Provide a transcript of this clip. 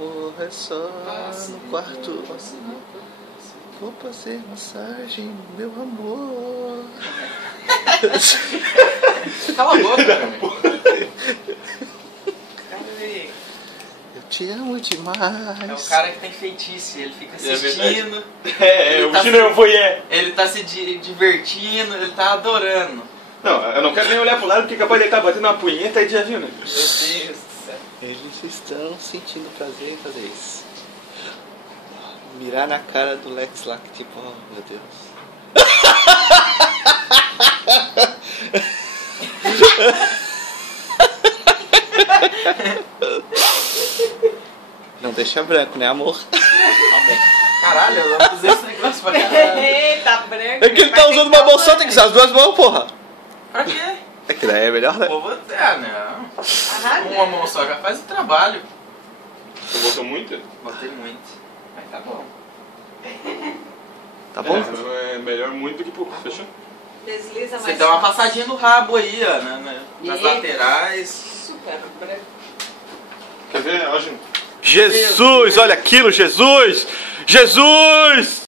amor é só no quarto. Vou fazer massagem, meu amor. Cala a boca, cara. Eu te amo demais. É o cara que tem feitiço, ele fica assistindo. O Júnior voyeur. Ele tá se divertindo, ele tá adorando. Não, eu não quero nem olhar pro lado porque capaz de ele estar batendo uma punheta e já viu, né? Meu Deus do céu. Eles estão sentindo prazer em fazer isso. Mirar na cara do Lex lá, que tipo, oh meu Deus. Não deixa branco, né, amor? Caralho, eu não usei esse negócio pra caralho. Eita, branco. É que ele tá usando uma mão só, tem que usar as duas mãos, porra. Pra quê? É que daí é melhor, né? Pô, não. Uma mão só já faz o trabalho. Você botou muito? Botei muito. Mas tá bom. Tá bom? É melhor muito do que pouco, fechou? Desliza mais. Você dá uma passadinha no rabo aí, ó, nas E? laterais. Super branco. Quer ver? Ó, Júnior. Jesus, olha aquilo, Jesus! Jesus!